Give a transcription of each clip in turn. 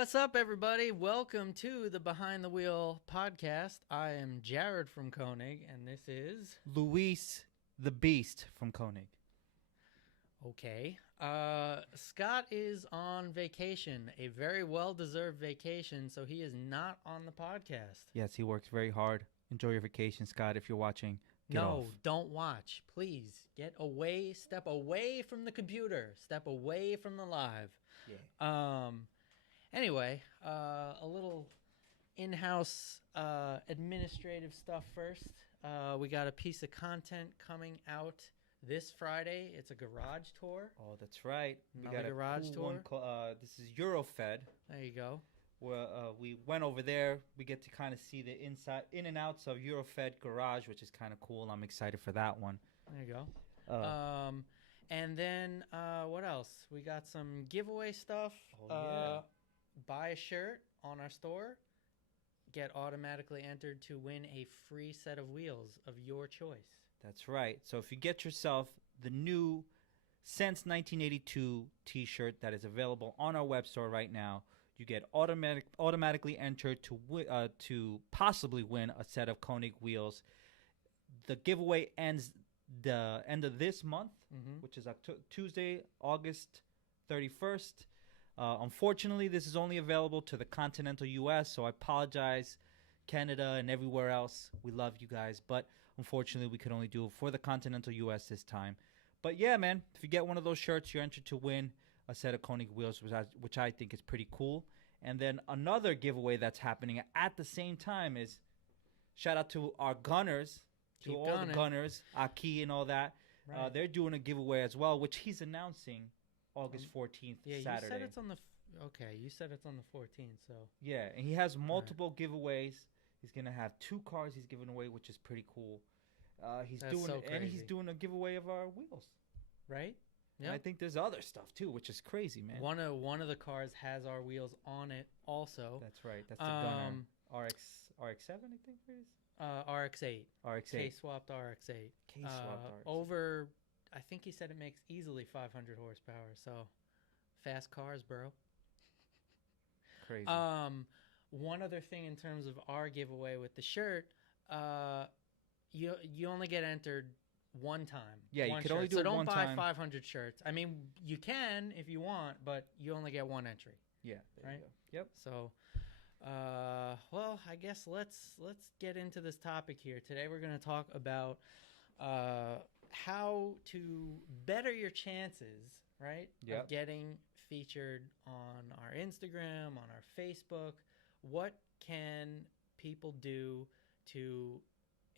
What's up, everybody? Welcome to the Behind the Wheel podcast. I am Jared from Koenig, and this is... Luis the Beast from Koenig. Okay. Scott is on vacation, a very well-deserved vacation, so he is not on the podcast. Yes, he works very hard. Enjoy your vacation, Scott, if you're watching. Get off. Don't watch. Please, get away, step away from the computer, step away from the live. Yeah. Anyway, a little in-house administrative stuff first. We got a piece of content coming out this Friday. It's a garage tour. Oh, that's right. Another we got garage a tour. cool one. This is Eurofed. There you go. Where we went over there. We get to kind of see the in and outs of Eurofed Garage, which is kind of cool. I'm excited for that one. There you go. And then what else? We got some giveaway stuff. Oh, yeah. Buy a shirt on our store. Get automatically entered to win a free set of wheels of your choice. That's right. So if you get yourself the new Since 1982 t-shirt that is available on our web store right now, you get automatically entered to possibly win a set of Koenig wheels. The giveaway ends the end of this month, which is Tuesday, August 31st. Unfortunately, this is only available to the continental U.S., so I apologize, Canada and everywhere else. We love you guys, but unfortunately, we could only do it for the continental U.S. this time. But yeah, man, if you get one of those shirts, you're entered to win a set of Koenig wheels, which I think is pretty cool. And then another giveaway that's happening at the same time is shout out to our gunners, Keep all gunning. the gunners, Aki and all that. Right. They're doing a giveaway as well, which he's announcing August 14th, Yeah, Saturday. you said it's on the... Okay, you said it's on the 14th, so... Yeah, and he has multiple giveaways. He's going to have 2 cars he's giving away, which is pretty cool. He's doing a giveaway of our wheels. Right? Yeah. I think there's other stuff too, which is crazy, man. One of the cars has our wheels on it also. That's right. That's the Gunner RX7, I think it is. RX8. RX8. K-swapped RX8. K-swapped RX8. Over, I think he said it makes easily 500 horsepower. So, fast cars, bro. Crazy. One other thing in terms of our giveaway with the shirt, you only get entered one time. Yeah, you could only do so it one time. So don't buy 500 shirts. I mean, you can if you want, but you only get one entry. Yeah. Right? Yep. So, well, I guess let's get into this topic here. Today we're going to talk about how to better your chances, right? Yep. Of getting featured on our Instagram, on our Facebook. What can people do to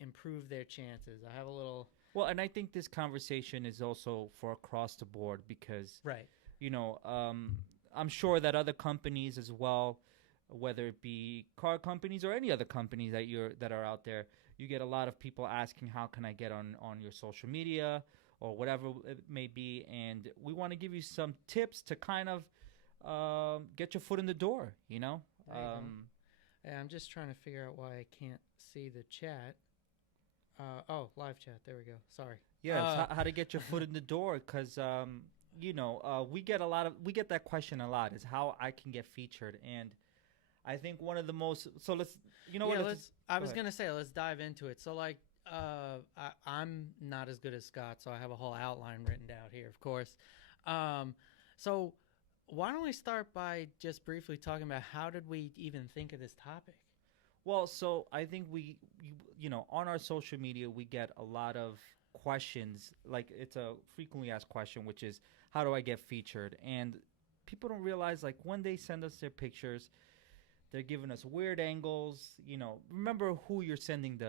improve their chances? I have a little... Well, and I think this conversation is also for across the board because, right. You know, I'm sure that other companies as well, whether it be car companies or any other companies that are out there, you get a lot of people asking, how can I get on your social media or whatever it may be, and we want to give you some tips to kind of get your foot in the door, you know? Hey, I'm just trying to figure out why I can't see the chat. Live chat. There we go. Sorry. Yeah, how to get your foot in the door, because you know, we get that question a lot, is how I can get featured. And I think one of the most, so let's, you know, I was gonna say, let's dive into it. So like, I'm not as good as Scott, so I have a whole outline written down here, of course. So why don't we start by just briefly talking about how did we even think of this topic? Well, so I think you know, on our social media, we get a lot of questions. Like, it's a frequently asked question, which is, how do I get featured? And people don't realize, like, when they send us their pictures, they're giving us weird angles. You know, remember who you're sending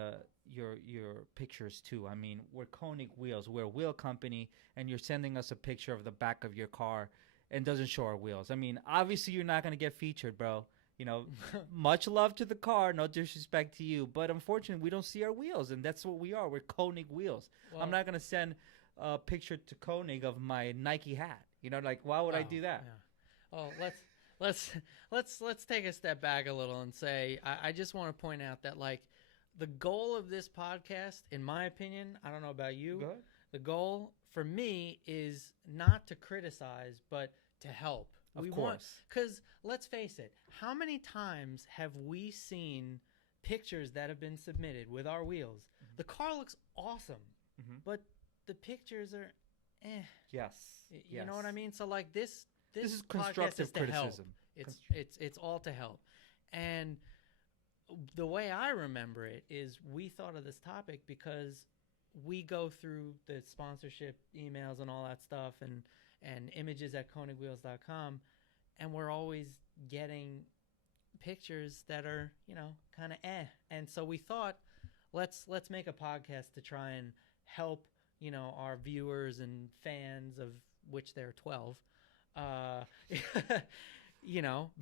your pictures to. I mean, we're Koenig Wheels. We're a wheel company, and you're sending us a picture of the back of your car and doesn't show our wheels. I mean, obviously, you're not going to get featured, bro. You know, much love to the car, no disrespect to you, but unfortunately, we don't see our wheels, and that's what we are. We're Koenig Wheels. Well, I'm not going to send a picture to Koenig of my Nike hat. You know, like, why would I do that? Yeah. Oh, let's take a step back a little and say, I just want to point out that, like, the goal of this podcast, in my opinion, I don't know about you, Go ahead. the goal for me is not to criticize, but to help. Of We course. because let's face it, how many times have we seen pictures that have been submitted with our wheels? The car looks awesome, but the pictures are, eh. Yes. You know what I mean? So like this is podcast constructive is to help. criticism. It's all to help. And the way I remember it is we thought of this topic because we go through the sponsorship emails and all that stuff and images at konigwheels.com, and we're always getting pictures that are, kind of eh. And so we thought, let's make a podcast to try and help, our viewers and fans, of which there are 12,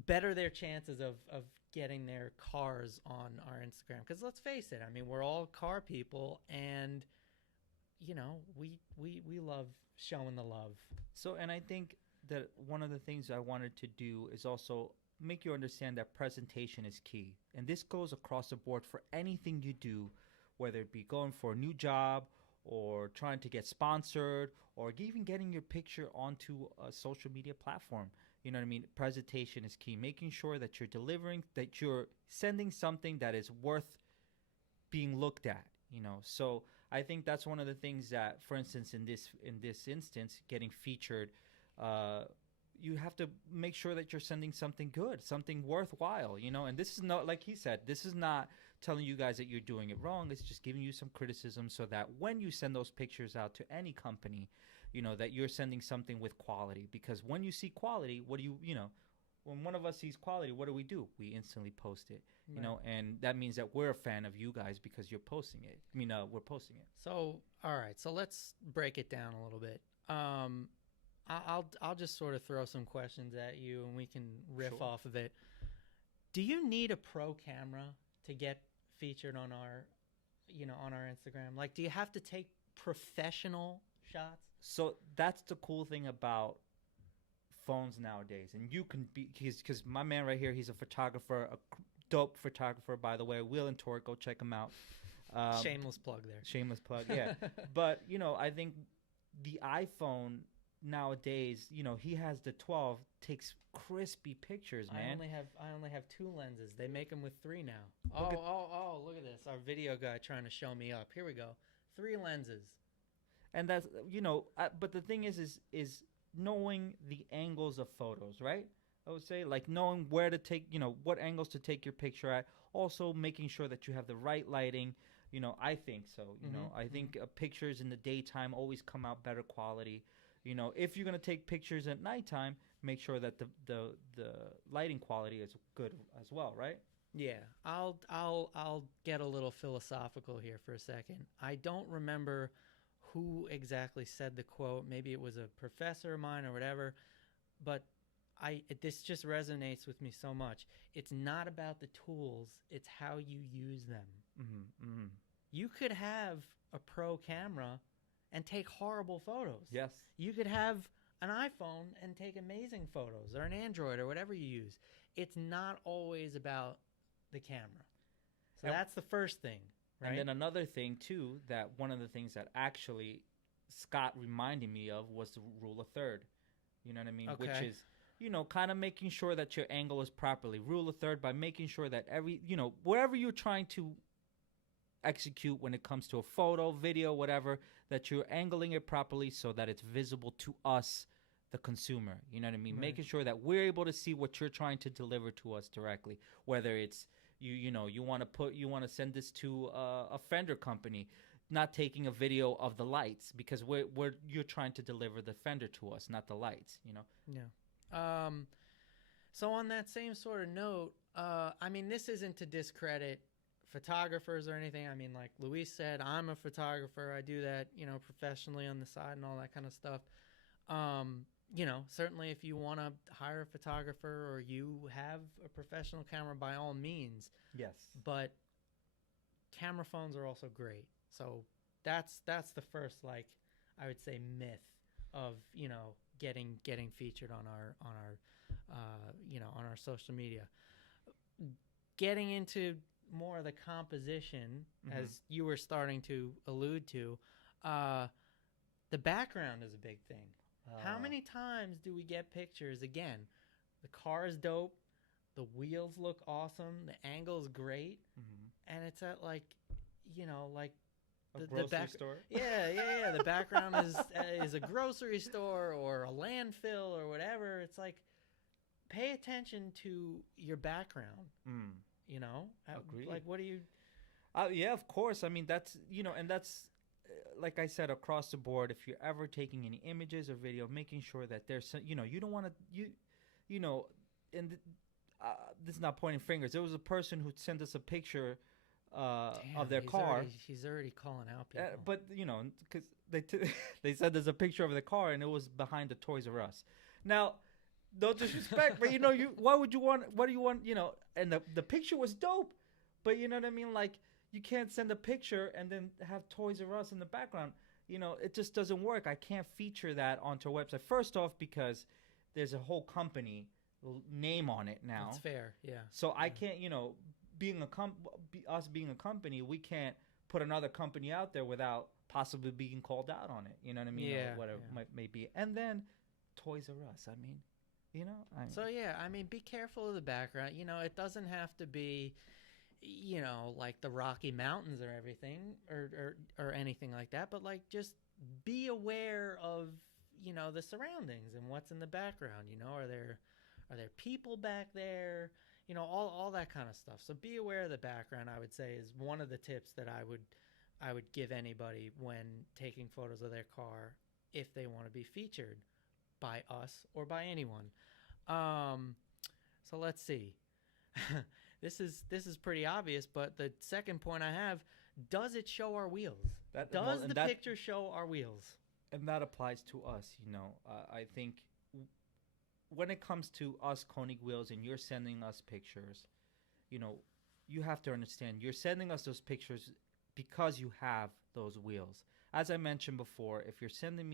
better their chances of getting their cars on our Instagram. Because let's face it, I mean, we're all car people, and we love showing the love. So, and I think that one of the things I wanted to do is also make you understand that presentation is key. And this goes across the board for anything you do, whether it be going for a new job or trying to get sponsored or even getting your picture onto a social media platform. You know what I mean? Presentation is key. Making sure that you're delivering, that you're sending something that is worth being looked at, So I think that's one of the things that, for instance, in this instance, getting featured, you have to make sure that you're sending something good, something worthwhile, And this is not, like he said, this is not telling you guys that you're doing it wrong. It's just giving you some criticism so that when you send those pictures out to any company, that you're sending something with quality. Because when you see quality, what do when one of us sees quality, what do? We instantly post it, and that means that we're a fan of you guys because you're posting it. We're posting it. So, all right. So let's break it down a little bit. I'll just sort of throw some questions at you, and we can riff off of it. Do you need a pro camera to get featured on our, on our Instagram? Like, do you have to take professional shots? So that's the cool thing about phones nowadays, and you can be, because my man right here, he's a photographer, a dope photographer, by the way. Wheel and Torque, go check him out. Shameless plug there. Shameless plug, yeah. But I think the iPhone nowadays, he has the 12, takes crispy pictures, man. I only have 2 lenses. They make them with 3 now. Look at this. Our video guy trying to show me up. Here we go. 3 lenses. And that's, but the thing is knowing the angles of photos, right? I would say, like, knowing where to take, what angles to take your picture at. Also making sure that you have the right lighting. I think so. I think pictures in the daytime always come out better quality. If you're going to take pictures at nighttime, make sure that the lighting quality is good as well, right? Yeah. I'll get a little philosophical here for a second. I don't remember who exactly said the quote. Maybe it was a professor of mine or whatever, but this just resonates with me so much. It's not about the tools, it's how you use them. You could have a pro camera and take horrible photos. Yes. You could have an iPhone and take amazing photos, or an Android, or whatever you use. It's not always about the camera. So that's the first thing. Right? And then another thing, too, that one of the things that actually Scott reminded me of was the rule of third. You know what I mean? Okay. Which is, kind of making sure that your angle is properly. Rule of third by making sure that wherever you're trying to execute when it comes to a photo, video, whatever, that you're angling it properly so that it's visible to us, the consumer. You know what I mean? Right. Making sure that we're able to see what you're trying to deliver to us directly, whether it's you want to send this to a fender company, not taking a video of the lights because you're trying to deliver the fender to us, not the lights. Yeah. So on that same sort of note, I mean, this isn't to discredit photographers or anything. I mean, like Luis said, I'm a photographer. I do that, professionally on the side and all that kind of stuff. Certainly if you want to hire a photographer or you have a professional camera, by all means. Yes. But camera phones are also great. So that's the first, like, I would say, myth of, getting featured on our on our social media. Getting into more of the composition, as you were starting to allude to, The background is a big thing. How Uh, many times do we get pictures again? The car is dope, the wheels look awesome, the angle is great, mhm. and it's at like, like A the grocery back. store. Yeah. The background is a grocery store or a landfill or whatever. It's like, pay attention to your background. Mm. Like Agreed. what do you? Yeah, of course. I mean, that's and that's like I said across the board. If you're ever taking any images or video, making sure that there's you don't want to you know, and this is not pointing fingers. There was a person who sent us a picture of Damn, their car, he's already calling out people. but because they said there's a picture of the car and it was behind the Toys R Us. Now, no disrespect, but why would you want? What do you want? And the picture was dope, but you know what I mean. Like you can't send a picture and then have Toys R Us in the background. It just doesn't work. I can't feature that onto our website. First off, because there's a whole company name on it now. That's fair. Yeah. So I Yeah. can't, us being a company, we can't put another company out there without possibly being called out on it. You know what I mean? Yeah, Or whatever yeah. may be. And then Toys R Us. I mean, So yeah, I mean, be careful of the background. It doesn't have to be, like the Rocky Mountains or everything or anything like that. But like, just be aware of the surroundings and what's in the background. Are there people back there? All that kind of stuff. So be aware of the background. I would say is one of the tips that I would give anybody when taking photos of their car if they want to be featured by us or by anyone. Um, so let's see. This is pretty obvious, but the second point I have: does it show our wheels? Does the picture show our wheels? and that applies to us. I think when it comes to us Koenig wheels and you're sending us pictures, you know, you have to understand you're sending us those pictures because you have those wheels. As I mentioned before, if you're sending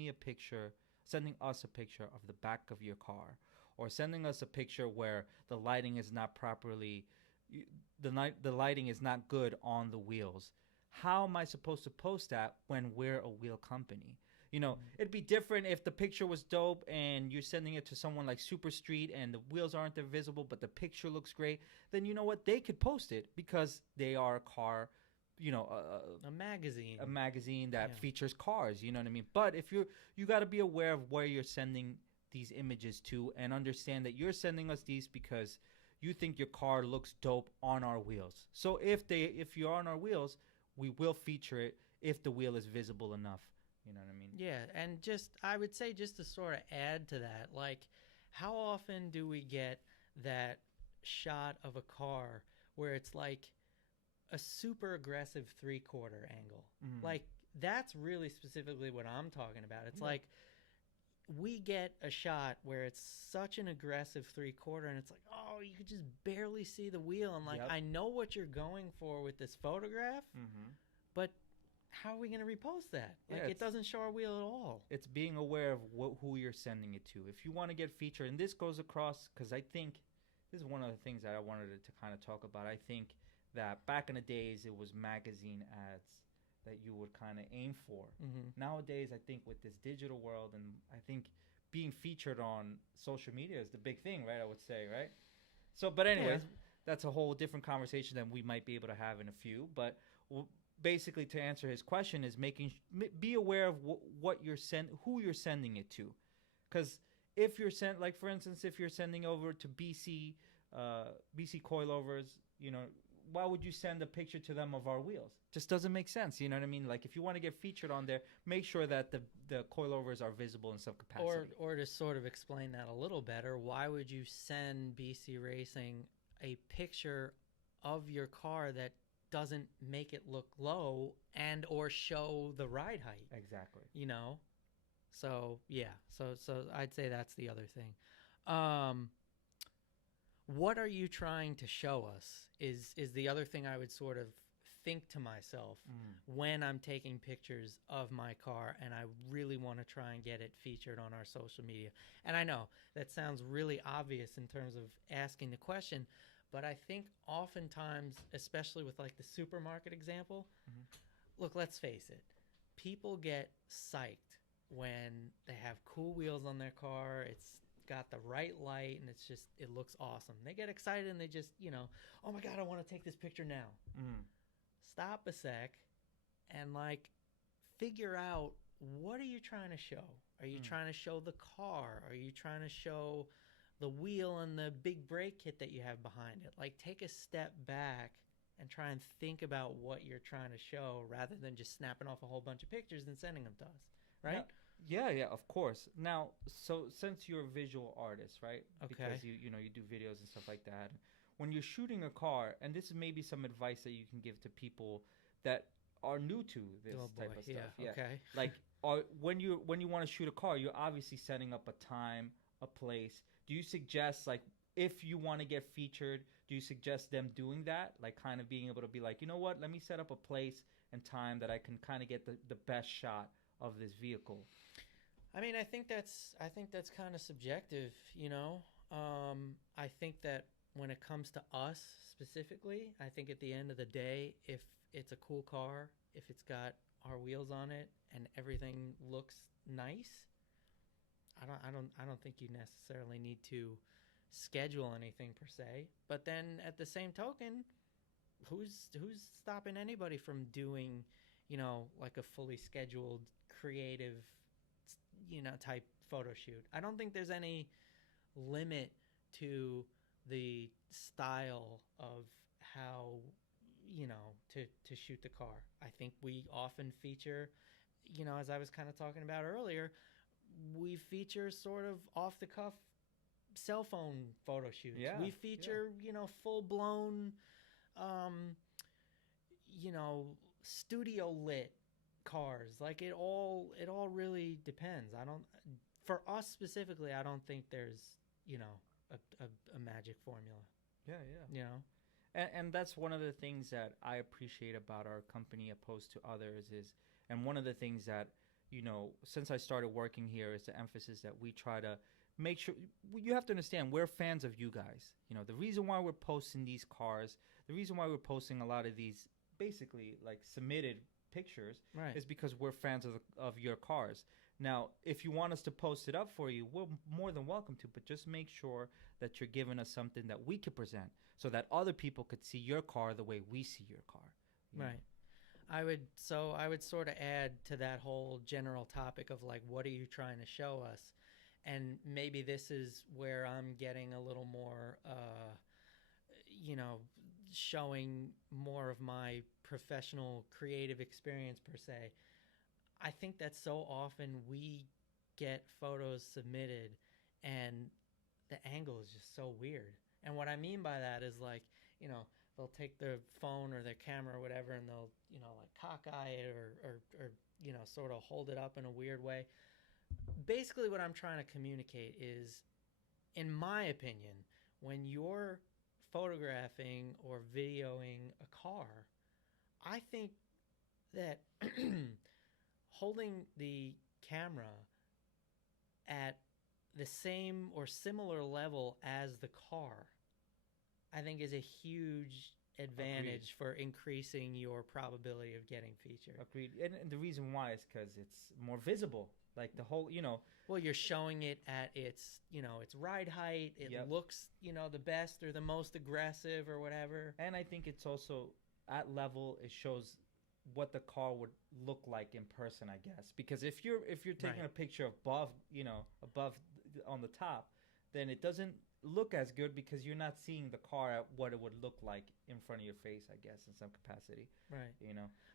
us a picture of the back of your car, or sending us a picture where the lighting is not properly, the lighting is not good on the wheels, how am I supposed to post that when we're a wheel company? It'd be different if the picture was dope and you're sending it to someone like Super Street and the wheels aren't there visible, but the picture looks great. Then you know what? They could post it because they are a car, A magazine. a magazine that Yeah. features cars. You know what I mean? But if you got to be aware of where you're sending these images to and understand that you're sending us these because you think your car looks dope on our wheels. So if you're on our wheels, we will feature it if the wheel is visible enough. You know what I mean? Yeah, and I would say just to sort of add to that, like, how often do we get that shot of a car where it's like a super aggressive 3/4 angle? Mhm. Like, that's really specifically what I'm talking about. It's Yeah. like we get a shot where it's such an aggressive 3/4 and it's like, oh, you could just barely see the wheel. And like, Yep. I know what you're going for with this photograph, Mm-hmm. but how are we going to repost that? Like, Yeah, it doesn't show our wheel at all. It's being aware of who you're sending it to. If you want to get featured, and this goes across, because I think this is one of the things that I wanted to kind of talk about. I think that back in the days, it was magazine ads that you would kind of aim for. Mm-hmm. Nowadays, I think with this digital world, and I think being featured on social media is the big thing, right? I would say, right? So, but anyways, that's a whole different conversation than we might be able to have in a few. But basically, to answer his question, is be aware of what who you're sending it to, because if you're like for instance, if you're sending over to BC coilovers, why would you send a picture to them of our wheels? Just doesn't make sense. You know what I mean? Like if you want to get featured on there, make sure that the coilovers are visible in some capacity. Or to sort of explain that a little better, why would you send BC Racing a picture of your car that doesn't make it look low and or show the ride height? Exactly. So yeah, so I'd say that's the other thing. What are you trying to show us is the other thing I would sort of think to myself when I'm taking pictures of my car and I really want to try and get it featured on our social media. And I know that sounds really obvious in terms of asking the question, but I think oftentimes, especially with like the supermarket example, look, let's face it, people get psyched when they have cool wheels on their car. It's got the right light and it looks awesome. They get excited and they just, oh my God, I want to take this picture now. Mm. Stop a sec and like figure out, what are you trying to show? Are you trying to show the car? Are you trying to show the wheel and the big brake kit that you have behind it? Like, take a step back and try and think about what you're trying to show rather than just snapping off a whole bunch of pictures and sending them to us, right? Yeah, of course. Now, so since you're a visual artist, right? Okay. Because you do videos and stuff like that. When you're shooting a car, and this is maybe some advice that you can give to people that are new to this type of stuff. Yeah. Okay. Like, when you want to shoot a car, you're obviously setting up a time, a place. Do you suggest, like, if you want to get featured, do you suggest them doing that? Like, kind of being able to be like, you know what, let me set up a place and time that I can kind of get the best shot of this vehicle. I mean, I think that's kind of subjective, I think that when it comes to us specifically, I think at the end of the day, if it's a cool car, if it's got our wheels on it and everything looks nice, I don't think you necessarily need to schedule anything per se. But then at the same token, who's stopping anybody from doing, like a fully scheduled creative, type photo shoot? I don't think there's any limit to the style of how, to shoot the car. I think we often feature, as I was kind of talking about earlier, we feature sort of off the cuff cell phone photo shoots. Yeah, we feature, full blown, studio lit cars. Like, it all really depends. For us specifically, I don't think there's, a magic formula. Yeah. And that's one of the things that I appreciate about our company opposed to others and one of the things that, since I started working here, is the emphasis that we try to make sure. You have to understand, we're fans of you guys. The reason why we're posting these cars, the reason why we're posting a lot of these basically like submitted pictures, right, is because we're fans of your cars. Now, if you want us to post it up for you, we're more than welcome to, but just make sure that you're giving us something that we could present so that other people could see your car the way we see your car. Right. I would sort of add to that whole general topic of like, what are you trying to show us? And maybe this is where I'm getting a little more, showing more of my professional creative experience per se. I think that so often we get photos submitted and the angle is just so weird. And what I mean by that is, like, they'll take their phone or their camera or whatever and they'll, like cockeye it or sort of hold it up in a weird way. Basically what I'm trying to communicate is, in my opinion, when you're photographing or videoing a car, I think that holding the camera at the same or similar level as the car, I think, is a huge advantage for increasing your probability of getting featured. Agreed. And the reason why is because it's more visible. Like the whole, Well, you're showing it at its, its ride height. It looks, the best or the most aggressive or whatever. And I think it's also at level, it shows what the car would look like in person, I guess. Because if you're taking a picture above on the top, then it doesn't look as good because you're not seeing the car at what it would look like in front of your face, I guess, in some capacity. Right.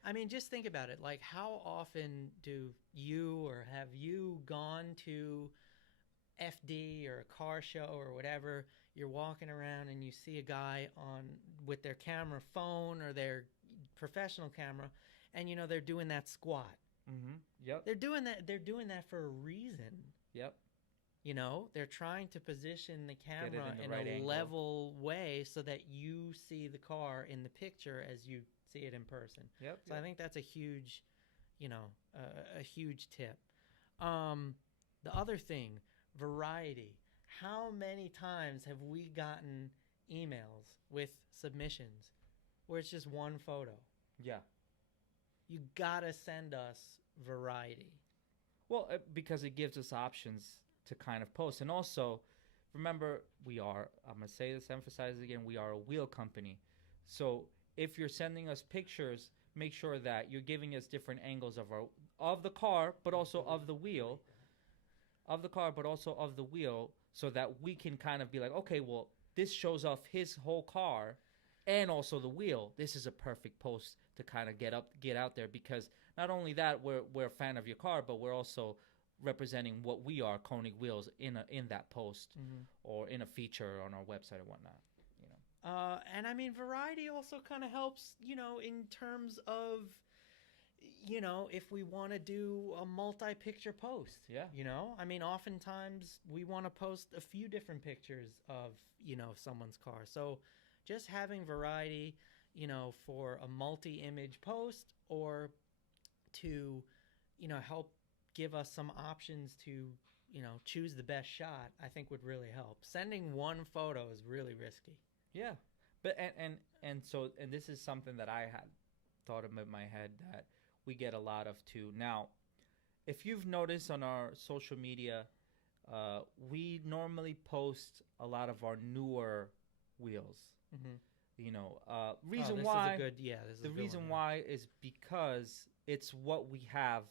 I mean, just think about it. Like, how often do you or have you gone to FD or a car show or whatever? You're walking around and you see a guy with their camera phone or their professional camera, and they're doing that squat. Mm-hmm. Yep. They're doing that for a reason. Yep. They're trying to position the camera in right a angle. level way so that you see the car in the picture as you see it in person. Yep. So I think that's a huge, a huge tip. The other thing, variety. How many times have we gotten emails with submissions where it's just one photo? Yeah. You gotta send us variety. Well, because it gives us options to kind of post. And also, remember, I'm going to say this, emphasize it again, we are a wheel company. So if you're sending us pictures, make sure that you're giving us different angles of the car, but also of the wheel, so that we can kind of be like, okay, well, this shows off his whole car and also the wheel. This is a perfect post to kind of get out there, because not only that we're a fan of your car, but we're also representing what we are, Koenig Wheels, in that post or in a feature on our website or whatnot. And I mean, variety also kind of helps, in terms of, if we want to do a multi-picture post. Yeah. I mean, oftentimes we want to post a few different pictures of, someone's car. So just having variety, for a multi-image post, or to, help give us some options to, choose the best shot, I think would really help. Sending one photo is really risky. Yeah, but and this is something that I had thought of in my head that we get a lot of too. Now, if you've noticed on our social media, we normally post a lot of our newer wheels. Reason why? The reason why is because it's what we have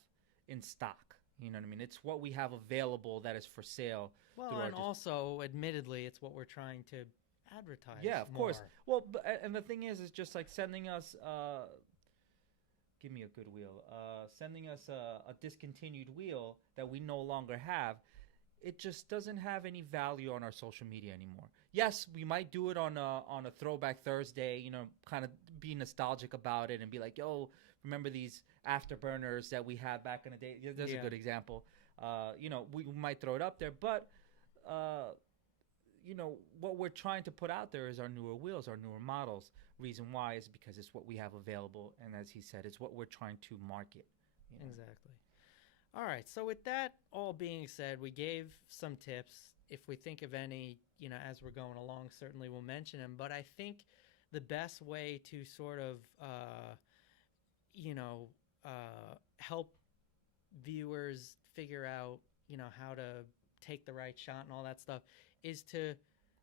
in stock. You know what I mean? It's what we have available that is for sale. Well, and also, admittedly, it's what we're trying to advertise. Yeah, of course. Well, and the thing is just like sending us give me a good wheel, sending us a discontinued wheel that we no longer have. It just doesn't have any value on our social media anymore. Yes, we might do it on a Throwback Thursday, kind of be nostalgic about it and be like, yo, remember these afterburners that we had back in the day? That's a good example. We might throw it up there, but what we're trying to put out there is our newer wheels, our newer models. Reason why is because it's what we have available, and as he said, it's what we're trying to market. Exactly. All right, so with that all being said, we gave some tips. If we think of any, as we're going along, certainly we'll mention them. But I think the best way to sort of, help viewers figure out, how to take the right shot and all that stuff is to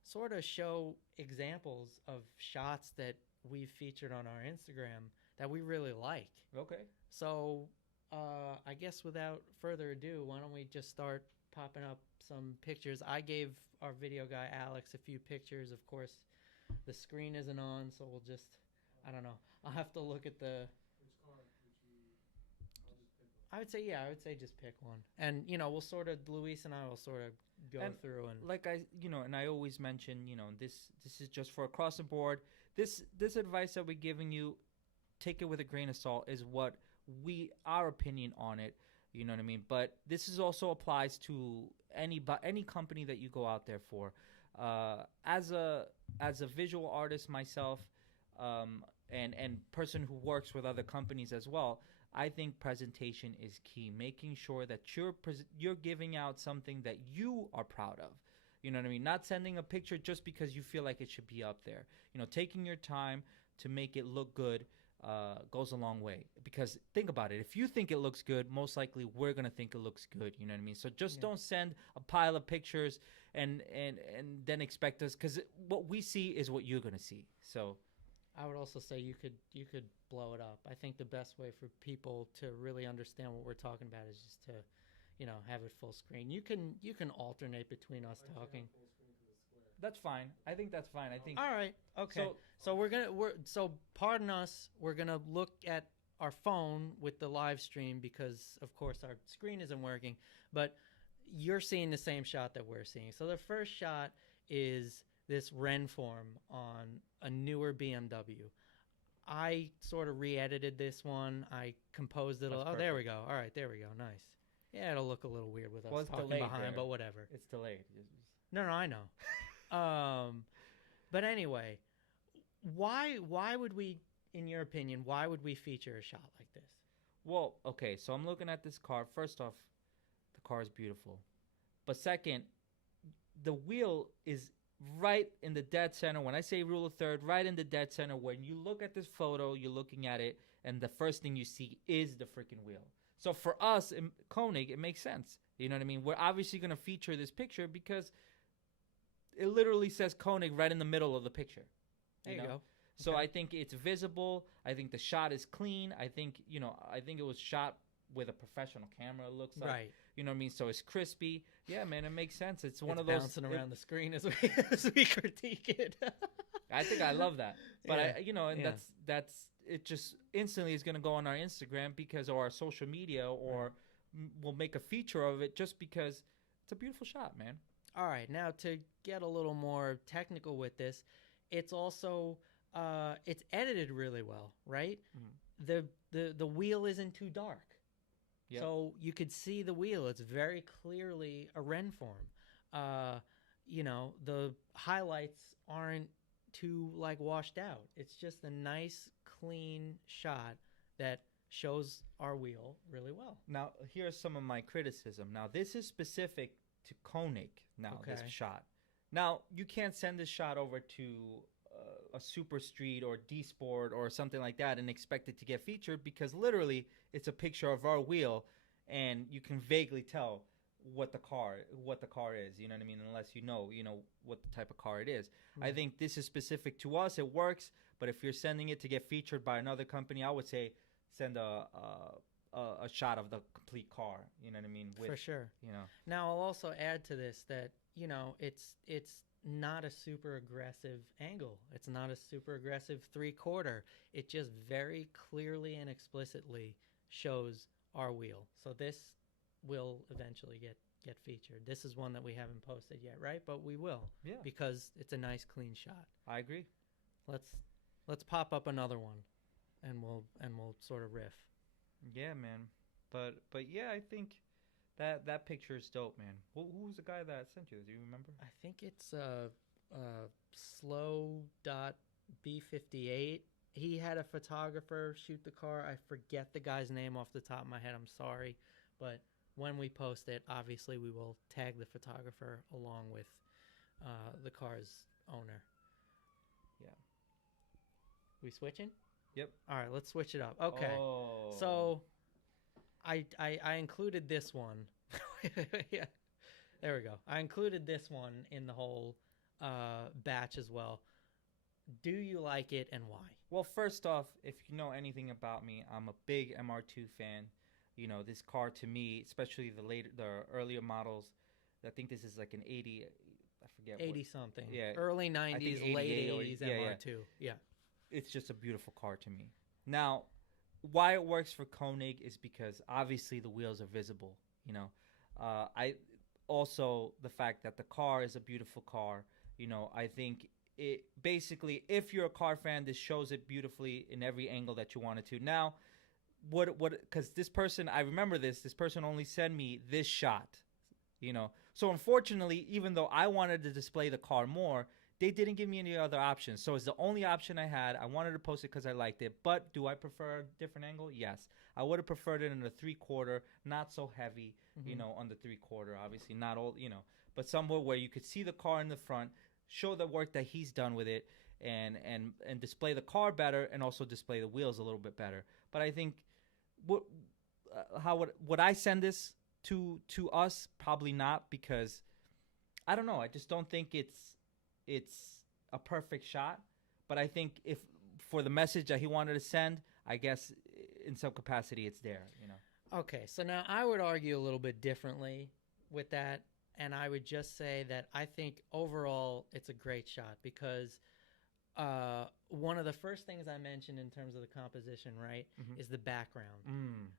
sort of show examples of shots that we've featured on our Instagram that we really like. Okay. So I guess without further ado, why don't we just start popping up some pictures? I gave our video guy Alex a few pictures. Of course, the screen isn't on, so we'll just, I don't know. I'll have to look at the... I would say just pick one. And, we'll sort of, Luis and I will sort of go through and... Like and I always mention, this is just for across the board. This advice that we're giving you, take it with a grain of salt, is what our opinion on it. You know what I mean? But this is also applies to any company that you go out there for. As a visual artist myself, and person who works with other companies as well, I think presentation is key. Making sure that you're giving out something that you are proud of. You know what I mean? Not sending a picture just because you feel like it should be up there. Taking your time to make it look good goes a long way. Because think about it. If you think it looks good, most likely we're going to think it looks good. You know what I mean? So just don't send a pile of pictures and then expect us, because what we see is what you're going to see. So I would also say you could blow it up. I think the best way for people to really understand what we're talking about is just to, have it full screen. You can alternate between us talking. That's fine. I think that's fine. I think. All right. Okay. So pardon us. We're gonna look at our phone with the live stream because, of course, our screen isn't working. But you're seeing the same shot that we're seeing. So the first shot is this Ren form on a newer BMW. I sort of re-edited this one. I composed it. Oh, there we go. All right, there we go. Nice. Yeah, it'll look a little weird with us talking behind, there. but whatever. It's delayed. No, I know. But anyway, why would we, in your opinion, why would we feature a shot like this? Well, okay, so I'm looking at this car. First off, the car is beautiful. But second, the wheel is right in the dead center. When I say rule of third, right in the dead center. When you look at this photo, you're looking at it, and the first thing you see is the freaking wheel. So for us in Koenig, it makes sense. You know what I mean? We're obviously going to feature this picture because it literally says Koenig right in the middle of the picture. There you go. So Okay. I think it's visible. I think the shot is clean. I think it was shot with a professional camera. It looks like, Right. you know what I mean. So it's crispy. Yeah, man, it makes sense. It's one It's of those bouncing around the screen as we critique it. I think I love that. But Yeah. and Yeah. that's it. Just instantly is going to go on our Instagram or our social media, or we'll make a feature of it just because it's a beautiful shot, man. All right, now to get a little more technical with this, it's also it's edited really well, right? The wheel isn't too dark, Yep. so you could see the wheel. It's very clearly a Ren form. The highlights aren't too like washed out. It's just a nice, clean shot that shows our wheel really well. Now, here's some of my criticism. Now, this is specific to Koenig. Now, this Okay. shot. Now, you can't send this shot over to a Super Street or D Sport or something like that and expect it to get featured, because literally it's a picture of our wheel, and you can vaguely tell what the car is. You know what I mean? Unless you know what the type of car it is. I think this is specific to us. It works. But if you're sending it to get featured by another company, I would say send a shot of the complete car. You know what I mean? For sure. You know. Now I'll also add to this that it's not a super aggressive angle. It's not a super aggressive 3/4. It just very clearly and explicitly shows our wheel. So this will eventually get featured. This is one that we haven't posted yet, right? But we will. Yeah. Because it's a nice clean shot. I agree. Let's pop up another one and we'll sort of riff. Yeah, man. But yeah, I think that picture is dope, man. Who's the guy that sent you this? Do you remember? I think it's slow.b58. He had a photographer shoot the car. I forget the guy's name off the top of my head. I'm sorry. But when we post it, obviously we will tag the photographer along with the car's owner. Yeah. We switching? Yep. All right, let's switch it up. Okay. Oh. So I included this one. Yeah. There we go. I included this one in the whole batch as well. Do you like it and why? Well, first off, if you know anything about me, I'm a big MR2 fan. This car to me, especially the earlier models, I think this is like an 80, I forget 80 what. something. Yeah. Early 90s, late 80s MR2. Yeah. It's just a beautiful car to me. Now, why it works for Koenig is because obviously the wheels are visible. I also the fact that the car is a beautiful car. I think it basically, if you're a car fan, this shows it beautifully in every angle that you wanted to. Now, because this person, I remember this person only sent me this shot. So unfortunately, even though I wanted to display the car more, they didn't give me any other options. So it's the only option I had. I wanted to post it because I liked it. But do I prefer a different angle? Yes. I would have preferred it in a 3/4, not so heavy, on the 3/4. Obviously, not all, but somewhere where you could see the car in the front, show the work that he's done with it, and display the car better, and also display the wheels a little bit better. But I think, would I send this to us? Probably not, because I don't know. I just don't think it's a perfect shot, but I think if for the message that he wanted to send, I guess in some capacity it's there. Okay, so now I would argue a little bit differently with that, and I would just say that I think overall it's a great shot because one of the first things I mentioned in terms of the composition, right, is the background.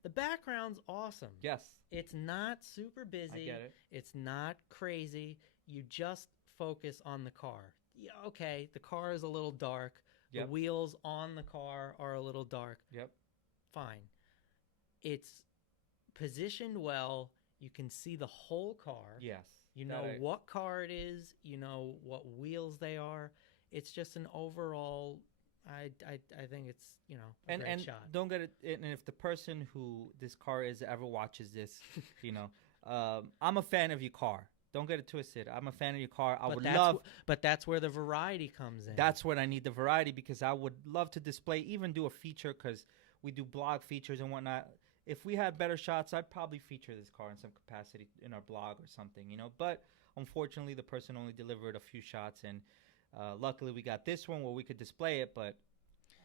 The background's awesome. Yes. It's not super busy. I get it. It's not crazy. You just focus on the car. Yeah, okay, the car is a little dark. Yep. The wheels on the car are a little dark. Yep. Fine. It's positioned well. You can see the whole car. Yes. You know what car it is. You know what wheels they are. It's just an overall. I think it's a great shot. Don't get it. And if the person who this car is ever watches this, I'm a fan of your car. Don't get it twisted. I'm a fan of your car. But that's where the variety comes in. That's when I need the variety, because I would love to display, even do a feature, because we do blog features and whatnot. if we had better shots, I'd probably feature this car in some capacity in our blog or something, you know. But unfortunately, the person only delivered a few shots, and luckily we got this one where we could display it. But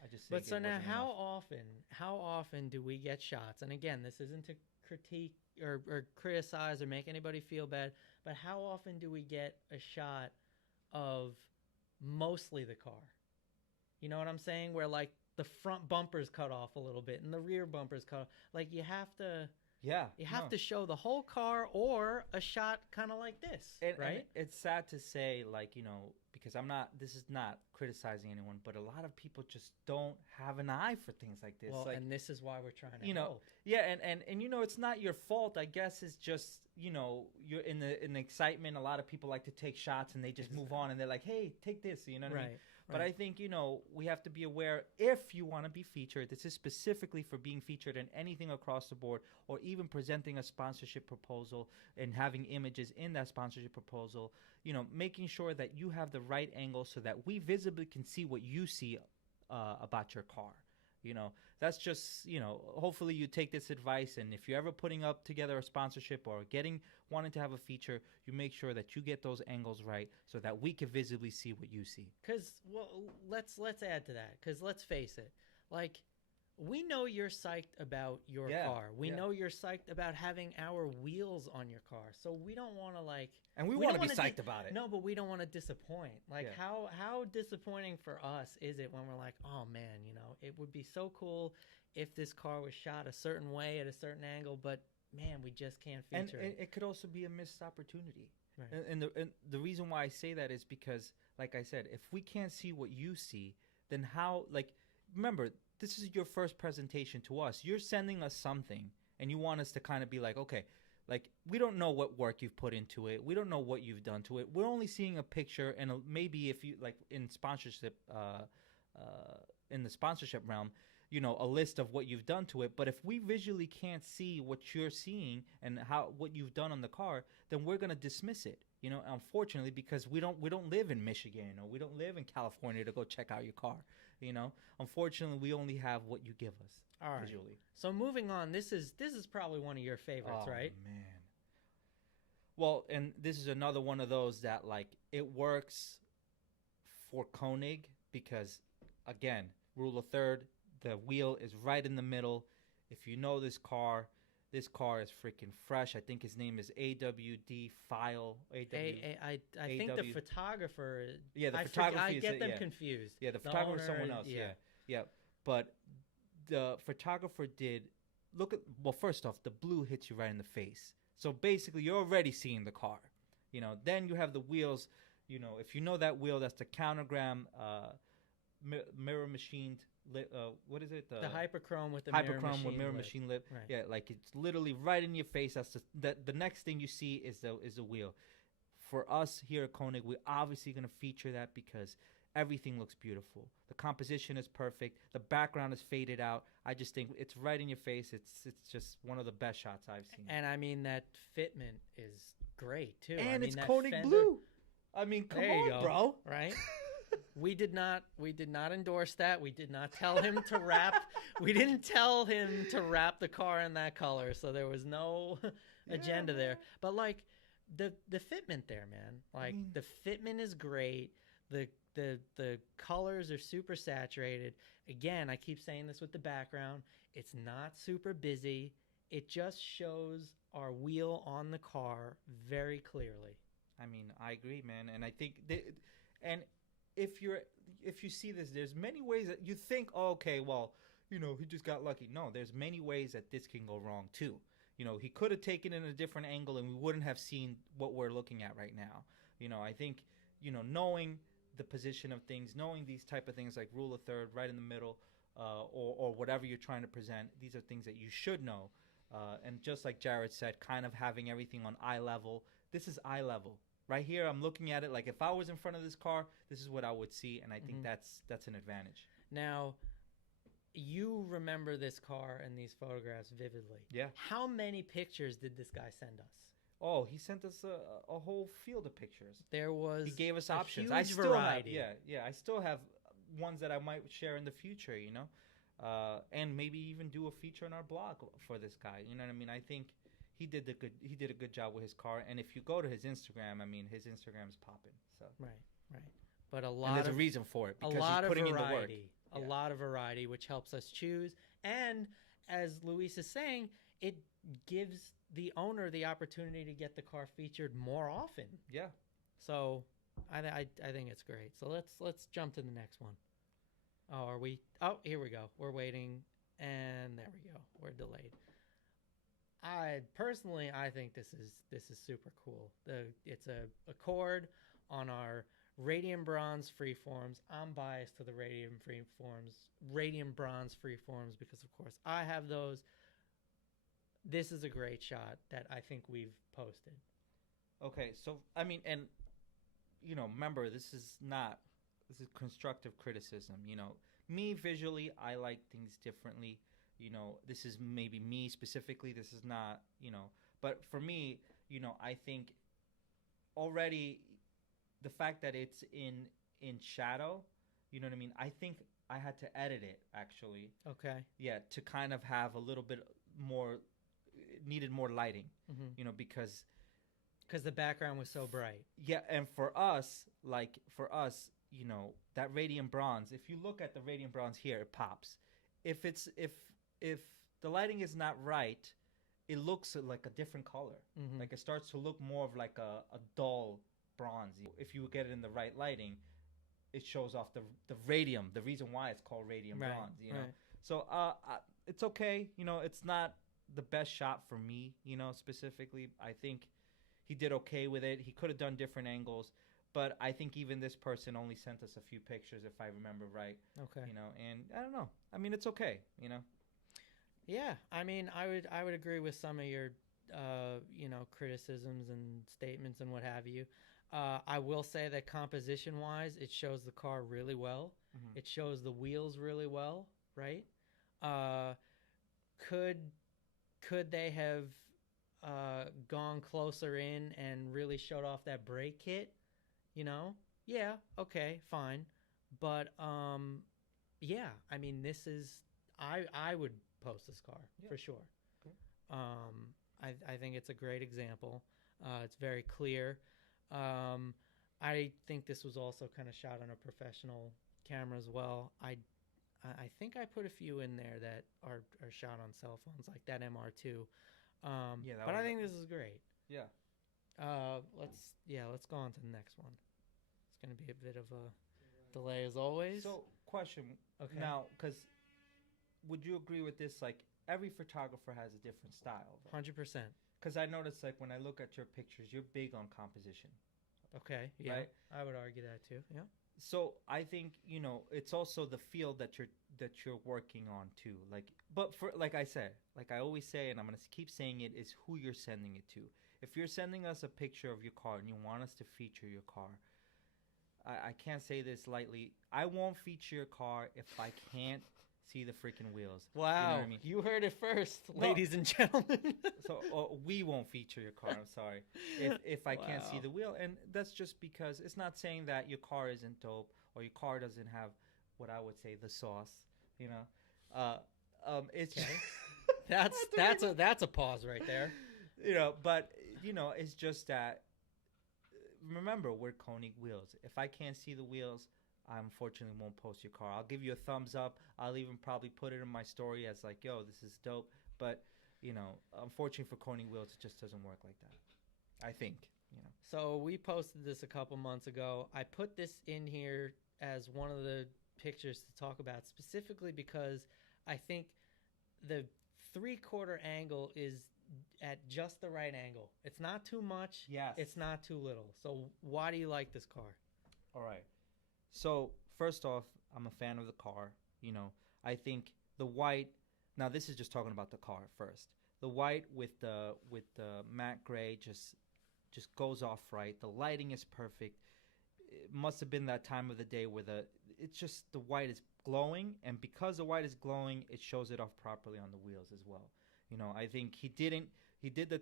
I just think But so it now, wasn't enough. how often do we get shots? And again, this isn't to critique or criticize or make anybody feel bad, but how often do we get a shot of mostly the car? You know what I'm saying? Where like the front bumper's cut off a little bit and the rear bumper's cut off. Like you have to Yeah, to show the whole car or a shot kind of like this, right? And it's sad to say, like, you know, because this is not criticizing anyone, but a lot of people just don't have an eye for things like this. Well, like, and this is why we're trying to you know, help. yeah, and you know, it's not your fault. I guess it's just, you know, you're in the excitement. A lot of people like to take shots and they just move on and they're like, hey, take this, you know what I mean? But I think, you know, we have to be aware, if you want to be featured, this is specifically for being featured in anything across the board, or even presenting a sponsorship proposal and having images in that sponsorship proposal, you know, making sure that you have the right angle so that we visibly can see what you see about your car. You know, that's just, you know, hopefully you take this advice, and if you're ever putting up together a sponsorship or wanting to have a feature, you make sure that you get those angles right so that we can visibly see what you see. Because, well, let's add to that. Because let's face it, like, we know you're psyched about your car. We know you're psyched about having our wheels on your car. So we don't want to, like... And we want to be psyched about it. No, but we don't want to disappoint. Like, how disappointing for us is it when we're like, oh, man, you know, it would be so cool if this car was shot a certain way at a certain angle, but, man, we just can't feature it. And it could also be a missed opportunity. Right. And the reason why I say that is because, like I said, if we can't see what you see, then how, like, remember, this is your first presentation to us. You're sending us something, and you want us to kind of be like, okay, like, we don't know what work you've put into it. We don't know what you've done to it. We're only seeing a picture, and maybe if you, like, in sponsorship, in the sponsorship realm, you know, a list of what you've done to it. But if we visually can't see what you're seeing and what you've done on the car, then we're gonna dismiss it. You know, unfortunately, because we don't live in Michigan, or we don't live in California to go check out your car. You know, unfortunately, we only have what you give us. All right. Visually. So moving on, this is probably one of your favorites, right? Man. Well, and this is another one of those that, like, it works for Koenig because, again, rule of third, the wheel is right in the middle. If you know this car is freaking fresh. I think his name is AWD File. I think the photographer. Yeah, the photographer. I get them confused. Yeah, the photographer is someone else. Yeah. But the photographer well, first off, the blue hits you right in the face. So basically, you're already seeing the car. You know, then you have the wheels. You know, if you know that wheel, that's the countergram mirror machined. What is it? The hyperchrome with the mirror machine lip. Right. Yeah, like it's literally right in your face. That's the next thing you see is the wheel. For us here at Koenig, we're obviously going to feature that because everything looks beautiful. The composition is perfect. The background is faded out. I just think it's right in your face. It's just one of the best shots I've seen. And I mean, that fitment is great too. And I it's mean, Koenig blue. I mean, come on, bro. Right? We did not endorse that. We did not tell him to wrap. We didn't tell him to wrap the car in that color, so there was no agenda there. But like the fitment there, man. Like the fitment is great. The colors are super saturated. Again, I keep saying this with the background. It's not super busy. It just shows our wheel on the car very clearly. I mean, I agree, man, and I think if you see this, there's many ways that you think, oh, okay, well, you know, he just got lucky. No, there's many ways that this can go wrong too. You know, he could have taken it in a different angle and we wouldn't have seen what we're looking at right now. You know, I think, you know, knowing the position of things, knowing these type of things like rule of third, right in the middle, or whatever you're trying to present, these are things that you should know. And just like Jared said, kind of having everything on eye level. This is eye level. Right here, I'm looking at it like if I was in front of this car, this is what I would see, and I think that's an advantage. Now, you remember this car and these photographs vividly. Yeah. How many pictures did this guy send us? Oh, he sent us a whole field of pictures. There was. He gave us options. I still variety. I still have ones that I might share in the future. You know, and maybe even do a feature on our blog for this guy. You know what I mean? I think he did a good job with his car. And if you go to his Instagram, I mean, his Instagram's popping. So Right, right. But a and lot there's of a reason for it a because lot he's of putting in the work. variety, a Yeah. lot of variety, which helps us choose. And as Luis is saying, it gives the owner the opportunity to get the car featured more often. Yeah. So I think it's great. So let's jump to the next one. Oh, are we? Oh, here we go. We're waiting, and there we go. We're delayed. I think this is super cool. It's a Accord on our Radium Bronze freeforms. I'm biased to the Radium Bronze freeforms because of course I have those. This is a great shot that I think we've posted. Okay. So I mean, and remember, this is constructive criticism. Me visually, I like things differently. This is maybe me specifically. This is not, but for me, I think already the fact that it's in shadow, you know what I mean? I think I had to edit it actually. Okay. Yeah, to kind of have a little bit more, needed more lighting, Mm-hmm. because Because the background was so bright. yeah, and for us, that Radium Bronze, if you look at the Radium Bronze here, it pops. If the lighting is not right, it looks like a different color. Mm-hmm. Like it starts to look more of like a dull bronze. If you get it in the right lighting, it shows off the radium. The reason why it's called Radium Right, Bronze, right. So it's okay. It's not the best shot for me. Specifically, I think he did okay with it. He could have done different angles, but I think even this person only sent us a few pictures, if I remember right. Okay. And I don't know. I mean, it's okay. Yeah, I mean, I would agree with some of your, criticisms and statements and what have you. I will say that composition wise, it shows the car really well. Mhm. It shows the wheels really well, right? Uh, could could they have gone closer in and really showed off that brake kit? Yeah, okay, fine, but yeah, I mean, this is I would post this car Yeah. for sure. Okay. I think it's a great example. It's very clear. I think this was also kind of shot on a professional camera as well. I think I put a few in there that are shot on cell phones, like that MR2. Yeah, but I think this is great. Yeah. Let's go on to the next one. It's going to be a bit of a delay as always. So, question. Okay. Now, because would you agree with this? Like, every photographer has a different style. 100%. Because I noticed, like, when I look at your pictures, you're big on composition. Okay. Yeah. Right? I would argue that too. Yeah. So I think it's also the field that you're working on too. But for like I said, like I always say, and I'm gonna keep saying it, is who you're sending it to. If you're sending us a picture of your car and you want us to feature your car, I can't say this lightly. I won't feature your car if I can't see the freaking wheels. Wow. You know what I mean? You heard it first, No. ladies and gentlemen. So we won't feature your car. I'm sorry, if I can't see Wow. the wheel, and that's just because it's not saying that your car isn't dope or your car doesn't have what I would say the sauce. It's That's that's a pause right there. but it's just that. Remember, we're Koenig wheels. If I can't see the wheels, I unfortunately won't post your car. I'll give you a thumbs up. I'll even probably put it in my story as like, yo, this is dope. But, unfortunately for Koenig wheels, it just doesn't work like that. I think. So we posted this a couple months ago. I put this in here as one of the pictures to talk about specifically because I think the 3/4 angle is at just the right angle. It's not too much. Yes. It's not too little. So why do you like this car? All right. So first off, I'm a fan of the car. I think the white. Now this is just talking about the car first. The white with the matte gray just goes off right. The lighting is perfect. It must have been that time of the day where it's just the white is glowing, and because the white is glowing, it shows it off properly on the wheels as well. I think he did the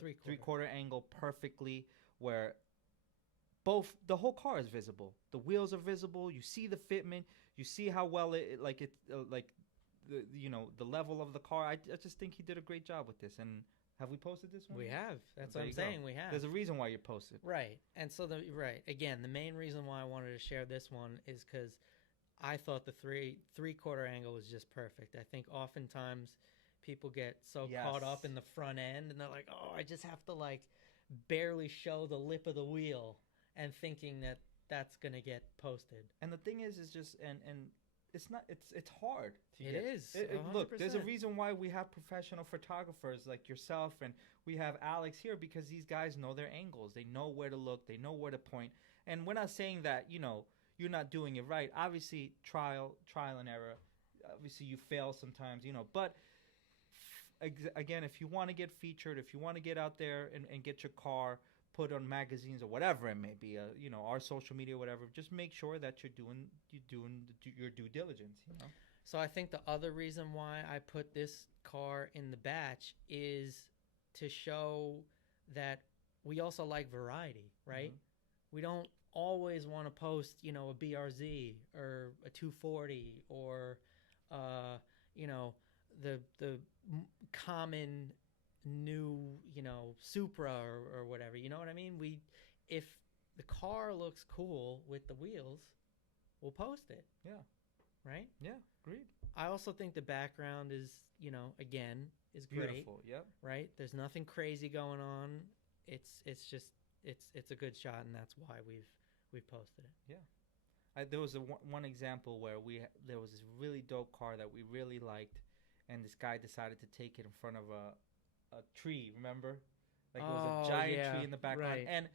Three-quarter. 3/4 angle perfectly, where both the whole car is visible. The wheels are visible. You see the fitment. You see how well like the level of the car. I just think he did a great job with this. And have we posted this one? We have. That's There what I'm you go. saying. We have. There's a reason why you posted. Right. And so again, the main reason why I wanted to share this one is because I thought the three-quarter angle was just perfect. I think oftentimes people get so caught up in the front end and they're like, oh, I just have to like barely show the lip of the wheel and thinking that that's going to get posted. And the thing is just, and it's not, it's hard. It is. Look, there's a reason why we have professional photographers like yourself, and we have Alex here, because these guys know their angles. They know where to look. They know where to point. And we're not saying that, you're not doing it right. Obviously, trial and error. Obviously, you fail sometimes, but again, if you want to get featured, if you want to get out there and get your car put on magazines or whatever it may be, our social media, whatever, just make sure that you're doing your due diligence. So I think the other reason why I put this car in the batch is to show that we also like variety, right? Mm-hmm. We don't always want to post, a BRZ or a 240 or, the common new, Supra or whatever. You know what I mean? If the car looks cool with the wheels, we'll post it. Yeah. Right? Yeah, agreed. I also think the background is, again, is great. Beautiful, yep. Right? There's nothing crazy going on. It's just it's a good shot, and that's why we've posted it. Yeah. There was one example where there was this really dope car that we really liked, and this guy decided to take it in front of a tree, remember? Like it was a giant tree in the background. Right. And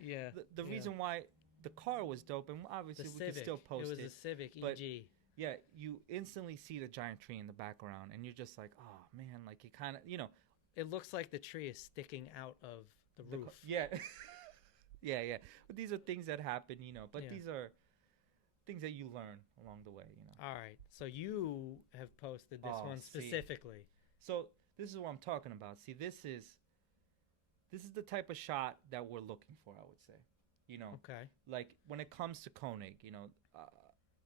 the reason why the car was dope, and obviously we could still post it. It was a Civic EG. Yeah, you instantly see the giant tree in the background, and you're just like, oh, man, like it kind of, It looks like the tree is sticking out of the roof. Yeah. yeah. But these are things that happen, but these are things that you learn along the way, All right. So you have posted this one specifically. So this is what I'm talking about. See, this is the type of shot that we're looking for, I would say. Okay. Like when it comes to Koenig,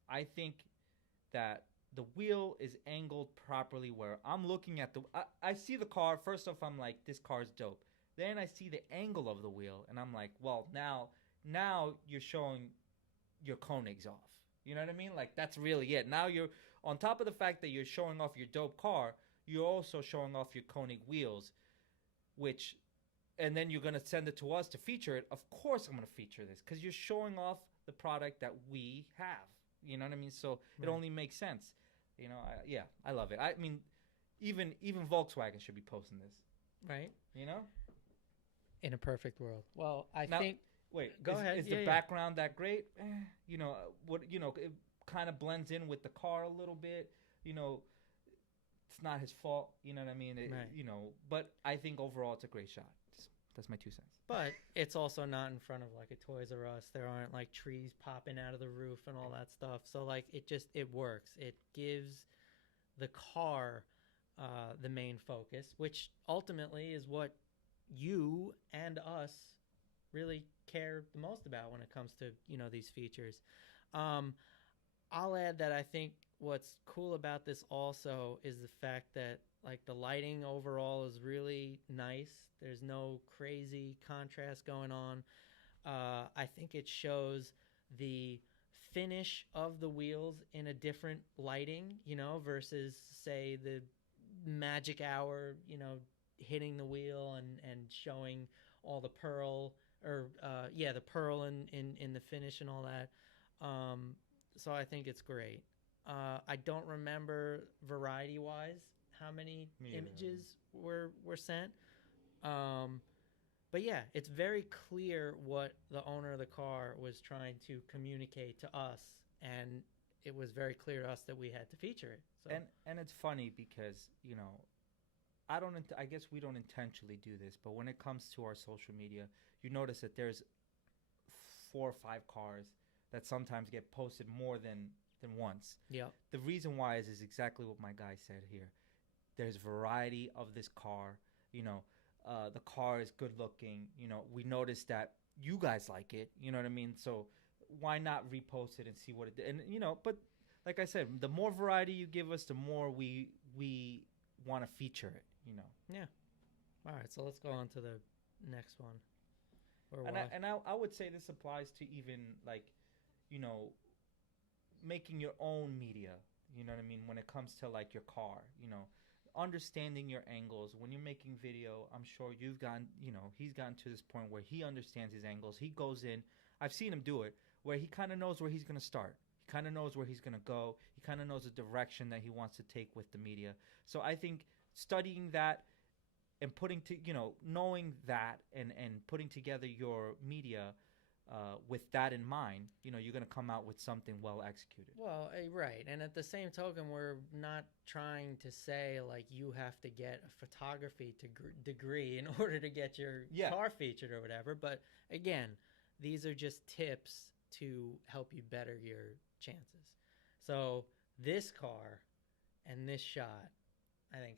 I think that the wheel is angled properly where I'm looking at I see the car. First off, I'm like, this car's dope. Then I see the angle of the wheel, and I'm like, well, now you're showing your Koenigs off. You know what I mean? Like, that's really it. Now you're, on top of the fact that you're showing off your dope car, you're also showing off your Koenig wheels, and then you're going to send it to us to feature it. Of course I'm going to feature this, because you're showing off the product that we have. You know what I mean? So it only makes sense. I love it. I mean, even Volkswagen should be posting this. Right. In a perfect world. Well, I now, think... Wait, go ahead. Is the background that great? It kind of blends in with the car a little bit. It's not his fault. You know what I mean? But I think overall it's a great shot. That's my 2 cents. But it's also not in front of like a Toys R Us. There aren't like trees popping out of the roof and all that stuff. So like it works. It gives the car the main focus, which ultimately is what you and us really care the most about when it comes to these features. I'll add that I think what's cool about this also is the fact that like the lighting overall is really nice. There's no crazy contrast going on. I think it shows the finish of the wheels in a different lighting, versus say the magic hour, hitting the wheel and showing all the pearl the pearl in the finish and all that. So I think it's great. I don't remember variety-wise how many images were sent. But yeah, it's very clear what the owner of the car was trying to communicate to us, and it was very clear to us that we had to feature it. So. And it's funny because, I guess we don't intentionally do this, but when it comes to our social media, you notice that there's 4 or 5 cars that sometimes get posted more than once. Yeah. The reason why is exactly what my guy said here. There's variety of this car. The car is good looking. We noticed that you guys like it. You know what I mean? So why not repost it and see what it did? And but like I said, the more variety you give us, the more we want to feature it. Yeah. All right, so let's go on to the next one. I would say this applies to even like, you know, making your own media. You know what I mean? When it comes to like your car, understanding your angles when you're making video. I'm sure you've gotten, he's gotten to this point where he understands his angles. He goes in. I've seen him do it where he kind of knows where he's going to start. He kind of knows where he's going to go. He kind of knows the direction that he wants to take with the media. So I think studying that and knowing that and putting together your media with that in mind, you're going to come out with something well executed. Well, right. And at the same token, we're not trying to say like you have to get a photography degree in order to get your car featured or whatever. But again, these are just tips to help you better your chances. So this car and this shot, I think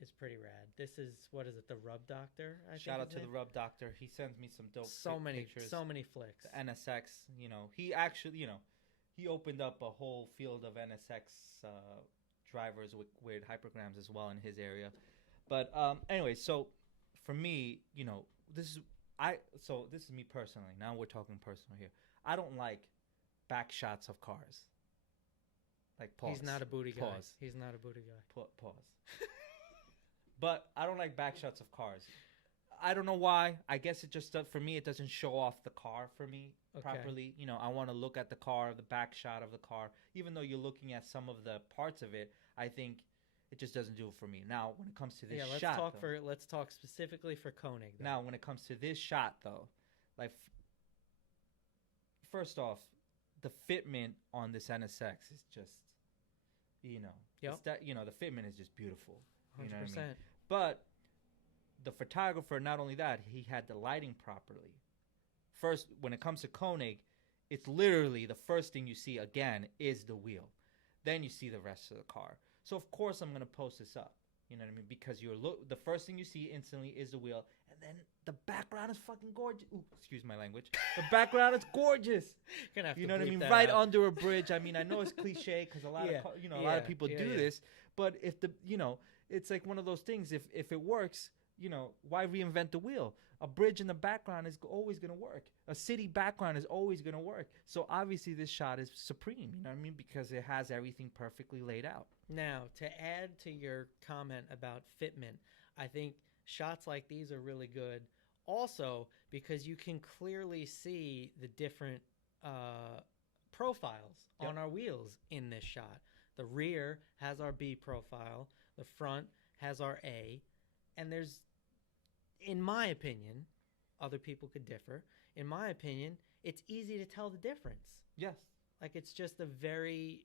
is pretty rad. This is, what is it, the Rub Doctor? Shout out to the Rub Doctor. He sends me some dope pictures. So many flicks. The NSX, he actually, he opened up a whole field of NSX drivers with hypergrams as well in his area. But anyway, so for me, this is me personally. Now we're talking personal here. I don't like back shots of cars. Like pause. He's not a booty guy. Pause. He's not a booty guy. Pause. But I don't like back shots of cars. I don't know why. I guess it just for me, it doesn't show off the car for me properly. I want to look at the car, the back shot of the car. Even though you're looking at some of the parts of it, I think it just doesn't do it for me. Now, when it comes to this shot, let's talk specifically for Koenig. Though. Now, when it comes to this shot, though, like first off, the fitment on this NSX is just, it's that, the fitment is just beautiful. 100%. You know what I mean? But the photographer, not only that, he had the lighting properly. First, when it comes to Koenig, it's literally the first thing you see again is the wheel. Then you see the rest of the car. So of course I'm gonna post this up. You know what I mean? Because the first thing you see instantly is the wheel, and then the background is fucking gorgeous. Ooh, excuse my language. The background is gorgeous. Gonna have you to know what I mean? bleep that Right out. under a bridge. I mean, I know it's cliche because a lot of a lot of people do this, but if it's like one of those things. If it works, why reinvent the wheel? A bridge in the background is always going to work. A city background is always going to work. So obviously this shot is supreme, you know what I mean? Because it has everything perfectly laid out. Now, to add to your comment about fitment, I think shots like these are really good. Also, because you can clearly see the different profiles on our wheels in this shot. The rear has our B profile. The front has our A. And there's, in my opinion, other people could differ. In my opinion, it's easy to tell the difference. Yes. Like, it's just a very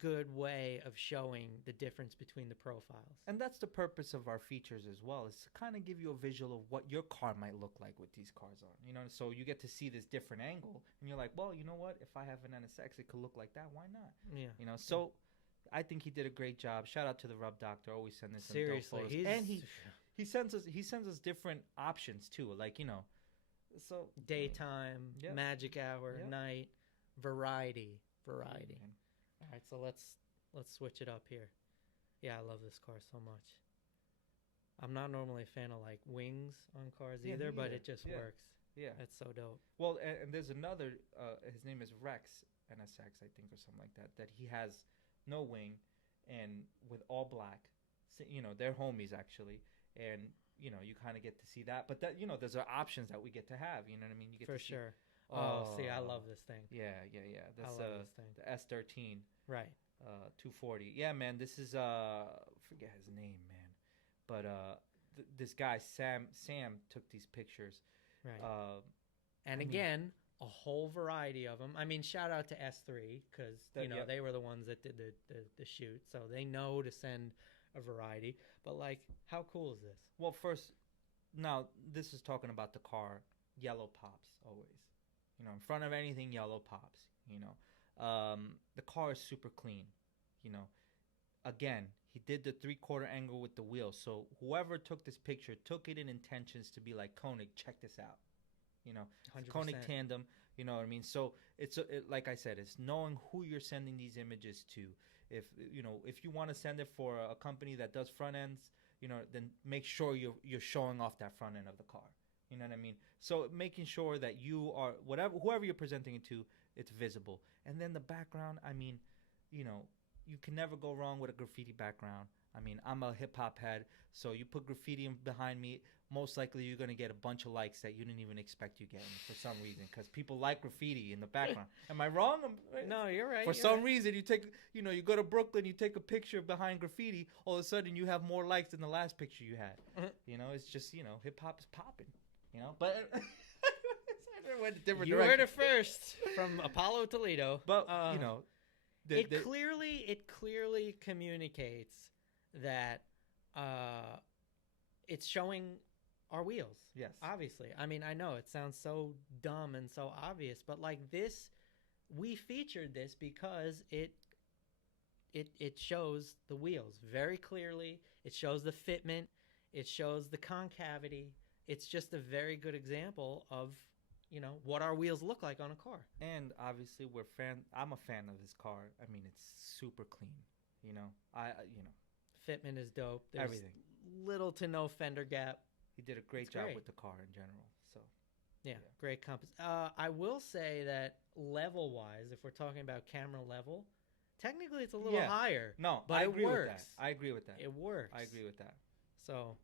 good way of showing the difference between the profiles. And that's the purpose of our features as well, is to kind of give you a visual of what your car might look like with these cars on. So you get to see this different angle, and you're like, well, you know what? If I have an NSX, it could look like that. Why not? Yeah. So I think he did a great job. Shout out to the Rub Doctor. Always send us some dope photos. And he sends us different options too. Like, so daytime, magic hour, night, variety. Man. All right, so let's switch it up here. Yeah, I love this car so much. I'm not normally a fan of like wings on cars either, but it just works. Yeah, it's so dope. Well, and there's another. His name is Rex NSX, I think, or something like that. That he has no wing, and with all black. So, they're homies actually, and you kind of get to see that. But that there's options that we get to have. You know what I mean? You get for to see, sure. Oh, see, I love this thing. Yeah. I love this thing. The S13. Right. 240. Yeah, man. This is forget his name, man. But this guy Sam took these pictures. Right. And again, a whole variety of them. I mean, shout out to S3 because they were the ones that did the shoot, so they know to send a variety. But like, how cool is this? Well, first, now this is talking about the car. Yellow pops always. In front of anything, yellow pops. The car is super clean. Again, he did the 3/4 angle with the wheel. So whoever took this picture took it in intentions to be like, Koenig, check this out. You know, Koenig 100%. tandem. You know what I mean? So like I said, it's knowing who you're sending these images to. If if you want to send it for a company that does front ends, then make sure you're showing off that front end of the car. You know what I mean? So making sure that you are whoever you're presenting it to, it's visible. And then the background, I mean, you can never go wrong with a graffiti background. I mean, I'm a hip hop head, so you put graffiti behind me, most likely you're gonna get a bunch of likes that you didn't even expect you getting for some reason, because people like graffiti in the background. Am I wrong? No, you're right. For you're some right. reason, you go to Brooklyn, you take a picture behind graffiti, all of a sudden you have more likes than the last picture you had. It's just hip hop is popping. But I went a different You direction. heard it first from Apollo Toledo. But it clearly communicates that it's showing our wheels. Yes. Obviously. I mean, I know it sounds so dumb and so obvious, but like this, we featured this because it shows the wheels very clearly. It shows the fitment. It shows the concavity. It's just a very good example of what our wheels look like on a car. And obviously I'm a fan of this car. I mean, it's super clean. Fitment is dope. There's everything. Little to no fender gap. He did a great job with the car in general. So yeah. Great compass. I will say that level wise, if we're talking about camera level, technically it's a little higher. No, but I agree works. with that. I agree with that. It works. I agree with that. So,